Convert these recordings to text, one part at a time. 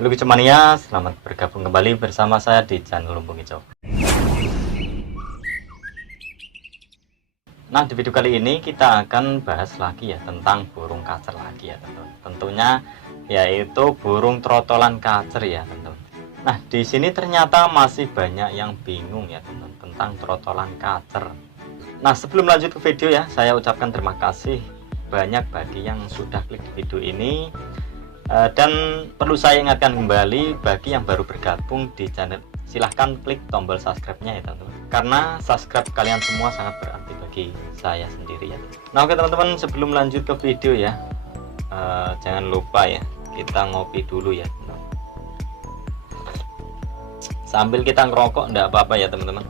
Halo Kicomania, selamat bergabung kembali bersama saya di channel Lumbung Hijau. Nah, di video kali ini kita akan bahas lagi ya tentang burung kacer lagi ya teman-teman. Tentunya yaitu burung trotolan kacer ya teman-teman. Nah, di sini ternyata masih banyak yang bingung ya teman-teman tentang trotolan kacer. Nah, sebelum lanjut ke video ya, saya ucapkan terima kasih banyak bagi yang sudah klik di video ini. Dan perlu saya ingatkan kembali bagi yang baru bergabung di channel, silahkan klik tombol subscribe-nya ya teman-teman, karena subscribe kalian semua sangat berarti bagi saya sendiri ya. Nah oke teman-teman, sebelum lanjut ke video ya, jangan lupa ya kita ngopi dulu ya teman-teman. Sambil kita ngerokok enggak apa-apa ya teman-teman.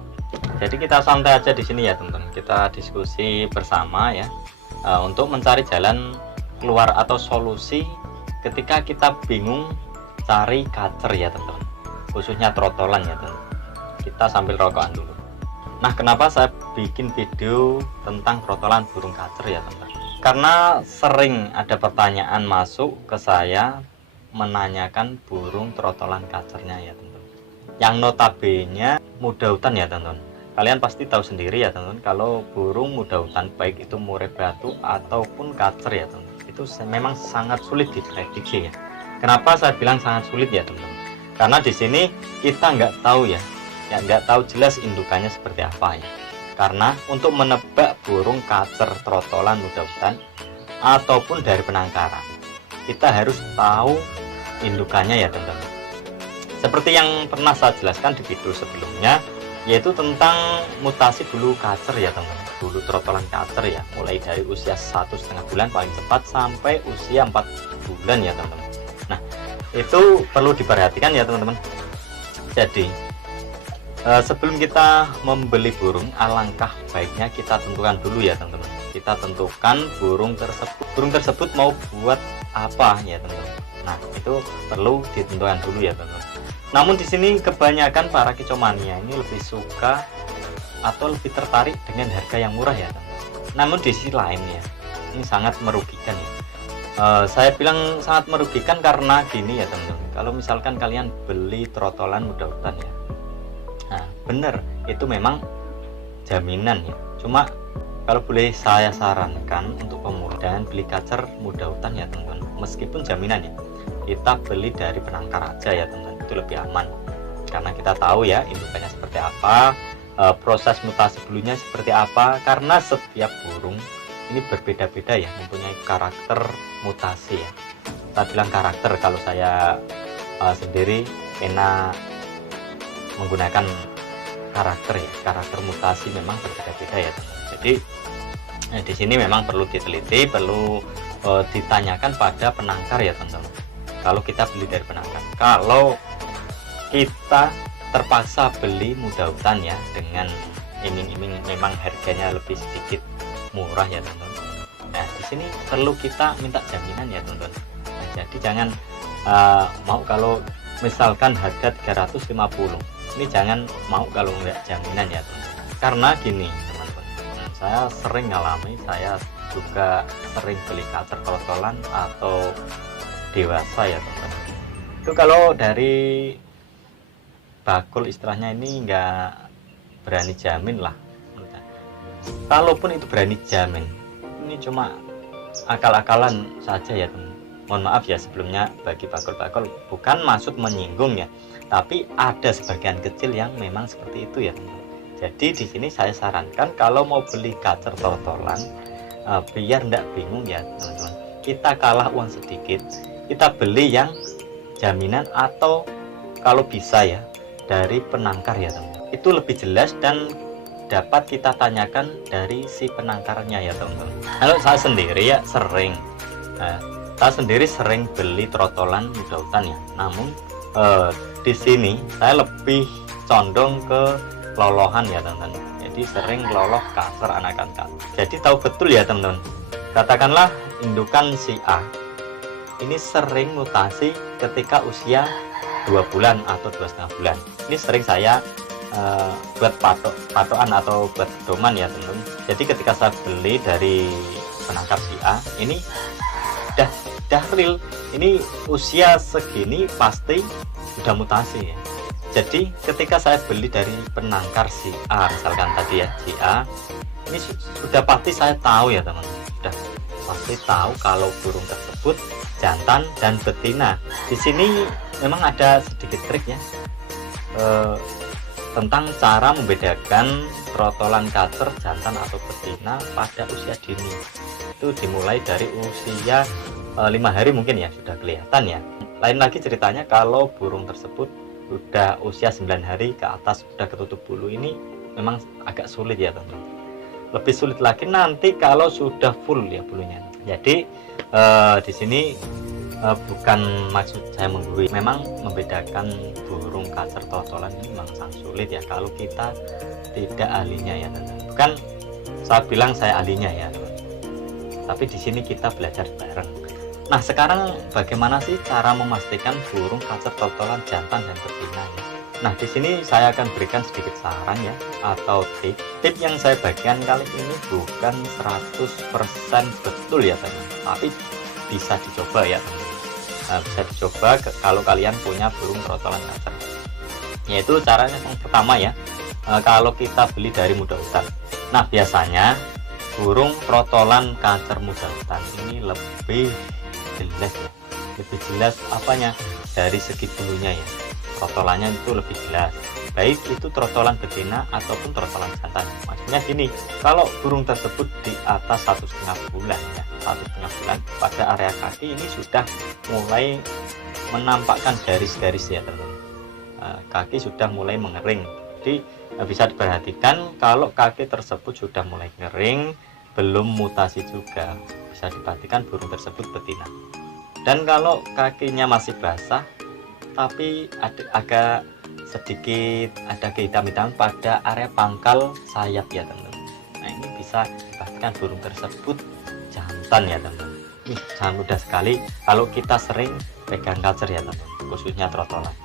Jadi kita santai aja di sini ya teman-teman, kita diskusi bersama ya, untuk mencari jalan keluar atau solusi ketika kita bingung cari kacer ya teman-teman, khususnya trotolan ya teman-teman. Kita sambil rokokan dulu. Nah, kenapa saya bikin video tentang trotolan burung kacer ya teman-teman? Karena sering ada pertanyaan masuk ke saya menanyakan burung trotolan kacernya ya teman-teman, yang notabene muda hutan ya teman-teman. Kalian pasti tahu sendiri ya teman-teman, kalau burung muda hutan baik itu murai batu ataupun kacer ya teman-teman, itu memang sangat sulit diprediksi ya. Kenapa saya bilang sangat sulit ya teman-teman? Karena di sini kita nggak tahu ya, nggak tahu jelas indukannya seperti apa ya. Karena untuk menebak burung kacer trotolan muda hutan ataupun dari penangkaran, kita harus tahu indukannya ya teman-teman. Seperti yang pernah saya jelaskan di video sebelumnya, yaitu tentang mutasi bulu kacer ya teman-teman, bulu trotolan kacer ya, mulai dari usia 1,5 bulan paling cepat sampai usia 4 bulan ya teman-teman. Nah, itu perlu diperhatikan ya teman-teman. Jadi sebelum kita membeli burung, alangkah baiknya kita tentukan dulu ya teman-teman. Kita tentukan burung tersebut mau buat apa ya teman-teman. Nah, itu perlu ditentukan dulu ya teman-teman. Namun di sini kebanyakan para kicomania ini lebih suka atau lebih tertarik dengan harga yang murah ya teman-teman. Namun di sisi lain ya, ini sangat merugikan ya. Saya bilang sangat merugikan karena gini ya teman-teman. Kalau misalkan kalian beli trotolan muda hutan ya, nah bener itu memang jaminan ya. Cuma kalau boleh saya sarankan untuk pemula, jangan beli kacer muda hutan ya teman-teman. Meskipun jaminan ya, kita beli dari penangkar aja ya teman-teman, itu lebih aman karena kita tahu ya indukannya seperti apa, proses mutasi bulunya seperti apa, karena setiap burung ini berbeda-beda ya, mempunyai karakter mutasi ya. Kita bilang karakter, kalau saya sendiri enak menggunakan karakter ya, karakter mutasi memang berbeda-beda ya teman-teman. Jadi di sini memang perlu diteliti, perlu ditanyakan pada penangkar ya teman-teman. Kalau kita beli dari penangkar, kalau kita terpaksa beli muda hutan ya dengan iming-iming memang harganya lebih sedikit murah ya teman-teman. Nah di sini perlu kita minta jaminan ya teman-teman. Nah, jadi jangan mau kalau misalkan harga 350, ini jangan mau kalau nggak jaminan ya teman-teman. Karena gini teman-teman, saya sering ngalami, saya juga sering beli kacer trotolan atau dewasa ya teman-teman. Itu kalau dari bakul istilahnya ini nggak berani jamin lah. Kalaupun itu berani jamin, ini cuma akal-akalan saja ya teman. Mohon maaf ya sebelumnya bagi bakul-bakul, bukan maksud menyinggung ya, tapi ada sebagian kecil yang memang seperti itu ya teman. Jadi di sini saya sarankan kalau mau beli kacer trotolan, biar ndak bingung ya teman-teman, kita kalah uang sedikit, kita beli yang jaminan atau kalau bisa ya dari penangkar ya teman-teman. Itu lebih jelas dan dapat kita tanyakan dari si penangkarnya ya teman-teman. Kalau saya sendiri ya sering, saya sendiri sering beli trotolan muda hutan ya. Namun di sini saya lebih condong ke lolohan ya teman-teman. Jadi sering loloh kacer anakan kacer. Jadi tahu betul ya teman-teman. Katakanlah indukan si A ini sering mutasi ketika usia 2 bulan atau 2,5 bulan. Ini sering saya buat patokan atau buat pedoman ya teman-teman. Jadi ketika saya beli dari penangkar si A, ini udah sudah real ini usia segini pasti sudah mutasi ya. Jadi ketika saya beli dari penangkar si A, misalkan tadi ya si A, ini sudah pasti saya tahu ya teman, sudah pasti tahu kalau burung tersebut jantan dan betina. Di sini memang ada sedikit trik ya tentang cara membedakan trotolan kacer jantan atau betina pada usia dini. Itu dimulai dari usia 5 hari mungkin ya sudah kelihatan ya. Lain lagi ceritanya kalau burung tersebut sudah usia 9 hari ke atas sudah ketutup bulu, ini memang agak sulit ya teman-teman. Lebih sulit lagi nanti kalau sudah full ya bulunya. Jadi di sini bukan maksud saya menggurui, memang membedakan burung kacer trotolan ini memang sangat sulit ya kalau kita tidak ahlinya ya teman-teman. Bukan saya bilang saya ahlinya ya teman, tapi di sini kita belajar bareng. Nah sekarang bagaimana sih cara memastikan burung kacer trotolan jantan dan betina ya? Nah di sini saya akan berikan sedikit saran ya atau tip. Tip yang saya bagikan kali ini bukan 100% betul ya teman, tapi bisa dicoba ya teman. Nah, bisa dicoba kalau kalian punya burung trotolan kacer. Yaitu caranya yang pertama ya, kalau kita beli dari muda hutan. Nah biasanya burung trotolan kacer muda hutan ini lebih jelas ya, lebih jelas apanya dari segi bulunya ya, trotolannya itu lebih jelas, baik itu trotolan betina ataupun trotolan jantan. Maksudnya gini, kalau burung tersebut di atas 1,5 bulan ya, 1,5 bulan pada area kaki ini sudah mulai menampakkan garis-garis ya teman-teman. Kaki sudah mulai mengering, jadi bisa diperhatikan kalau kaki tersebut sudah mulai kering, belum mutasi juga, bisa diperhatikan burung tersebut betina. Dan kalau kakinya masih basah tapi agak sedikit ada kehitam-hitam pada area pangkal sayap ya teman-teman. Nah ini bisa dipastikan burung tersebut jantan ya teman-teman. Jangan mudah sekali kalau kita sering pegang kacer ya teman-teman, khususnya trotolan.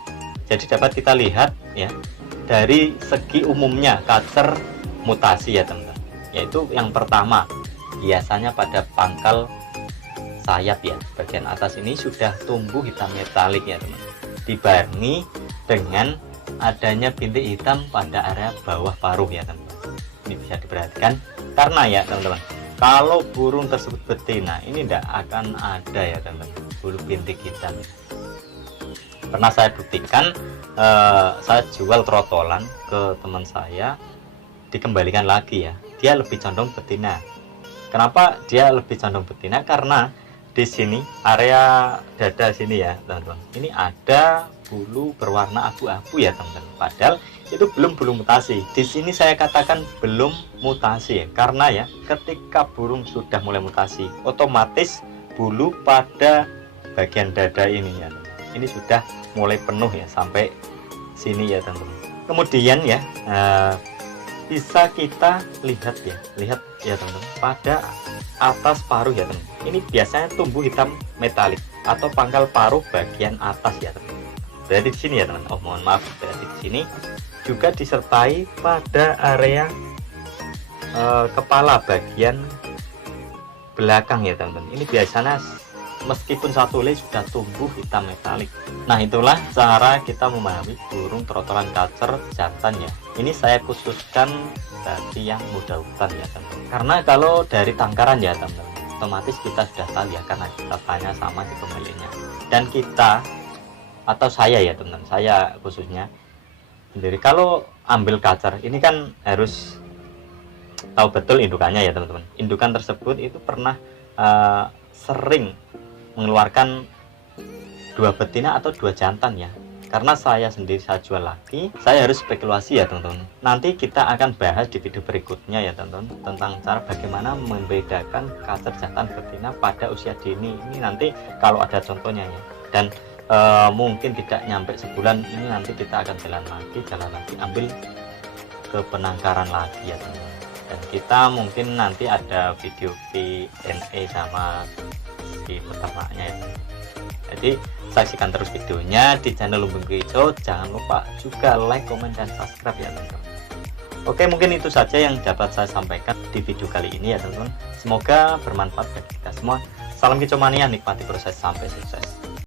Jadi dapat kita lihat ya dari segi umumnya kacer mutasi ya teman-teman. Yaitu yang pertama biasanya pada pangkal sayap ya, bagian atas ini sudah tumbuh hitam metalik ya teman, dibarengi dengan adanya bintik hitam pada area bawah paruh ya teman. Ini bisa diperhatikan karena ya teman-teman, kalau burung tersebut betina ini tidak akan ada ya teman bulu bintik hitam ya. Pernah saya buktikan, saya jual trotolan ke teman saya, dikembalikan lagi ya, dia lebih condong betina. Kenapa dia lebih condong betina? Karena di sini area dada sini ya teman-teman, ini ada bulu berwarna abu-abu ya teman-teman, padahal itu belum bulu mutasi. Di sini saya katakan belum mutasi ya, karena ya ketika burung sudah mulai mutasi otomatis bulu pada bagian dada ini ya teman, ini sudah mulai penuh ya sampai sini ya teman-teman. Kemudian ya bisa kita lihat ya teman-teman pada atas paruh ya teman, ini biasanya tumbuh hitam metalik atau pangkal paruh bagian atas ya teman. Berarti di sini ya teman. Oh mohon maaf, berarti di sini juga disertai pada area kepala bagian belakang ya teman. Ini biasanya meskipun satu helai sudah tumbuh hitam metalik. Nah itulah cara kita memahami burung trotolan kacer jantan ya. Ini saya khususkan bagi yang muda hutan ya teman. Karena kalau dari tangkaran ya teman, otomatis kita sudah tahu ya, karena kita tanya sama si pemiliknya. Dan kita atau saya ya teman, saya khususnya sendiri kalau ambil kacer ini kan harus tahu betul indukannya ya teman-teman. Indukan tersebut itu pernah sering mengeluarkan 2 betina atau 2 jantan ya. Karena saya sendiri saya jual lagi, saya harus spekulasi ya teman-teman. Nanti kita akan bahas di video berikutnya ya teman-teman, tentang cara bagaimana membedakan kacer jantan betina pada usia dini. Ini nanti kalau ada contohnya ya. Dan mungkin tidak nyampe sebulan, ini nanti kita akan jalan lagi ambil ke penangkaran lagi ya teman-teman. Dan kita mungkin nanti ada video Q&A sama di peternaknya ya. Jadi saksikan terus videonya di channel Lumbung Hijau. Jangan lupa juga like, komen, dan subscribe ya teman-teman. Oke, mungkin itu saja yang dapat saya sampaikan di video kali ini ya teman-teman. Semoga bermanfaat bagi kita semua. Salam kicomania, nikmati proses sampai sukses.